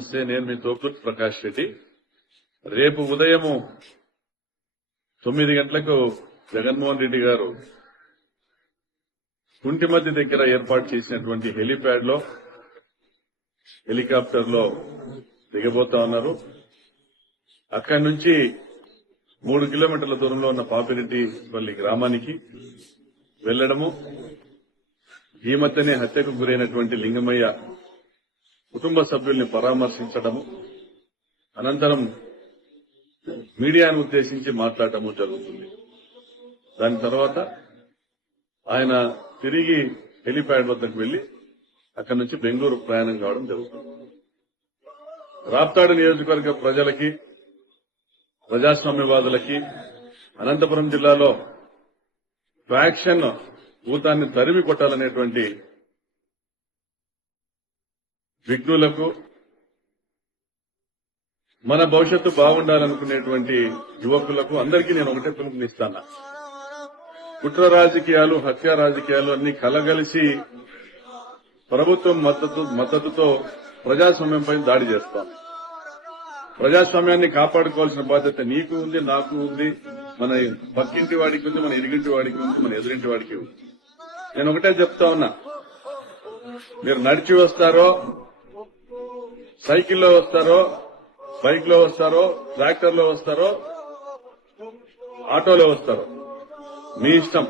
నమస్తే నేను మీ తోపుడు ప్రకాష్ రెడ్డి రేపు ఉదయము తొమ్మిది గంటలకు జగన్మోహన్ రెడ్డి గారు కుంటిమతి దగ్గర ఏర్పాటు చేసినటువంటి హెలిప్యాడ్ లో హెలికాప్టర్ లో దిగబోతా ఉన్నారు అక్కడి నుంచి మూడు కిలోమీటర్ల దూరంలో ఉన్న పాపిరెడ్డి పల్లి గ్రామానికి వెళ్లడము ఈ మధ్యనే హత్యకు గురైనటువంటి లింగమయ్య కుటుంబ సభ్యుల్ని పరామర్శించడము అనంతరం మీడియాను ఉద్దేశించి మాట్లాడటము జరుగుతుంది దాని తర్వాత ఆయన తిరిగి హెలిప్యాడ్ వద్దకు వెళ్లి అక్కడి నుంచి బెంగళూరు ప్రయాణం కావడం జరుగుతుంది రాప్తాడు నియోజకవర్గ ప్రజలకి ప్రజాస్వామ్యవాదులకి అనంతపురం జిల్లాలో ఫ్యాక్షన్ భూతాన్ని తరిమి కొట్టాలనేటువంటి విఘ్నులకు మన భవిష్యత్తు బాగుండాలనుకునేటువంటి యువకులకు అందరికీ నేను ఒకటే పిలుపునిస్తాను కుట్ర రాజకీయాలు హత్య రాజకీయాలు అన్ని కలగలిసి ప్రభుత్వం మద్దతు మద్దతుతో ప్రజాస్వామ్యంపై దాడి చేస్తాం ప్రజాస్వామ్యాన్ని కాపాడుకోవాల్సిన బాధ్యత నీకు ఉంది నాకు ఉంది మన పక్కింటి వాడికి ఉంది మన ఎదిగింటి వాడికి ఉంది మన ఎదురింటి వాడికి ఉంది నేను ఒకటే చెప్తా ఉన్నా మీరు నడిచి వస్తారో సైకిల్లో వస్తారో బైక్ లో వస్తారో ట్రాక్టర్ లో వస్తారో ఆటోలో వస్తారో మీ ఇష్టం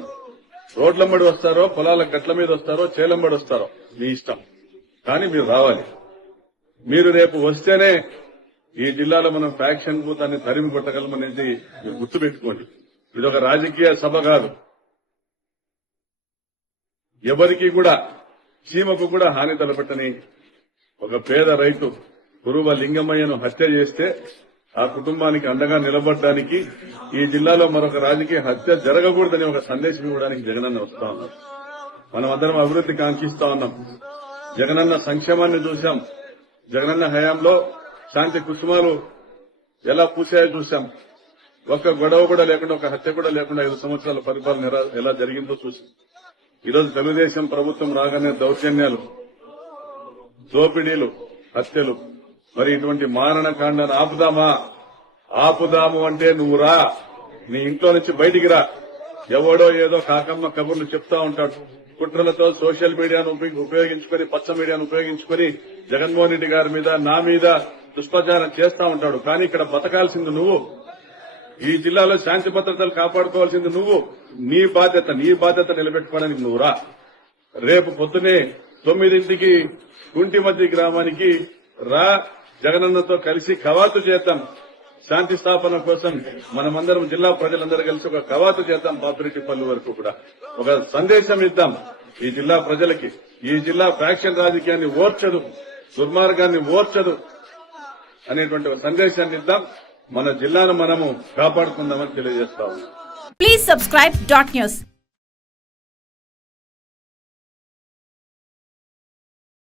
రోడ్లంబడి వస్తారో పొలాల గట్ల మీద వస్తారో చేలంబడి వస్తారో మీ ఇష్టం కానీ మీరు రావాలి మీరు రేపు వస్తేనే ఈ జిల్లాలో మనం ఫ్యాక్షన్ భూతాన్ని తరిమి అనేది మీరు గుర్తుపెట్టుకోండి ఇది ఒక రాజకీయ సభ కాదు ఎవరికి కూడా చీమకు కూడా హాని తలపెట్టని ఒక పేద రైతు గురువ లింగమయ్యను హత్య చేస్తే ఆ కుటుంబానికి అండగా నిలబడడానికి ఈ జిల్లాలో మరొక రాజకీయ హత్య జరగకూడదని ఒక సందేశం ఇవ్వడానికి జగనన్న వస్తా ఉన్నాం మనం అందరం అభివృద్ది కాంక్షిస్తా ఉన్నాం జగనన్న సంక్షేమాన్ని చూశాం జగనన్న హయాంలో శాంతి కుసుమాలు ఎలా పూసాయో చూశాం ఒక్క గొడవ కూడా లేకుండా ఒక హత్య కూడా లేకుండా ఐదు సంవత్సరాల పరిపాలన ఎలా జరిగిందో చూసాం ఈరోజు తెలుగుదేశం ప్రభుత్వం రాగానే దౌర్జన్యాలు దోపిడీలు హత్యలు మరి ఇటువంటి మారణకాండను ఆపుదామా ఆపుదాము అంటే నువ్వు రా నీ ఇంట్లో నుంచి బయటికి రా ఎవడో ఏదో కాకమ్మ కబుర్లు చెప్తా ఉంటాడు కుట్రలతో సోషల్ మీడియాను ఉపయోగించుకుని పచ్చ మీడియాను ఉపయోగించుకుని జగన్మోహన్ రెడ్డి గారి మీద నా మీద దుష్ప్రచారం చేస్తా ఉంటాడు కానీ ఇక్కడ బతకాల్సింది నువ్వు ఈ జిల్లాలో శాంతి భద్రతలు కాపాడుకోవాల్సింది నువ్వు నీ బాధ్యత నీ బాధ్యత నిలబెట్టుకోవడానికి నువ్వు రా రేపు పొద్దునే తొమ్మిదింటికి గుంటిమతి గ్రామానికి రా జగనన్నతో కలిసి కవాతు చేద్దాం శాంతి స్థాపన కోసం మనమందరం జిల్లా ప్రజలందరూ కలిసి ఒక కవాతు చేద్దాం పల్లె వరకు కూడా ఒక సందేశం ఇద్దాం ఈ జిల్లా ప్రజలకి ఈ జిల్లా ఫ్యాక్షన్ రాజకీయాన్ని ఓర్చదు దుర్మార్గాన్ని ఓర్చదు అనేటువంటి ఒక సందేశాన్ని ఇద్దాం మన జిల్లాను మనము కాపాడుకుందామని తెలియజేస్తా ఉన్నాం ప్లీజ్ సబ్స్క్రైబ్ డాట్ న్యూస్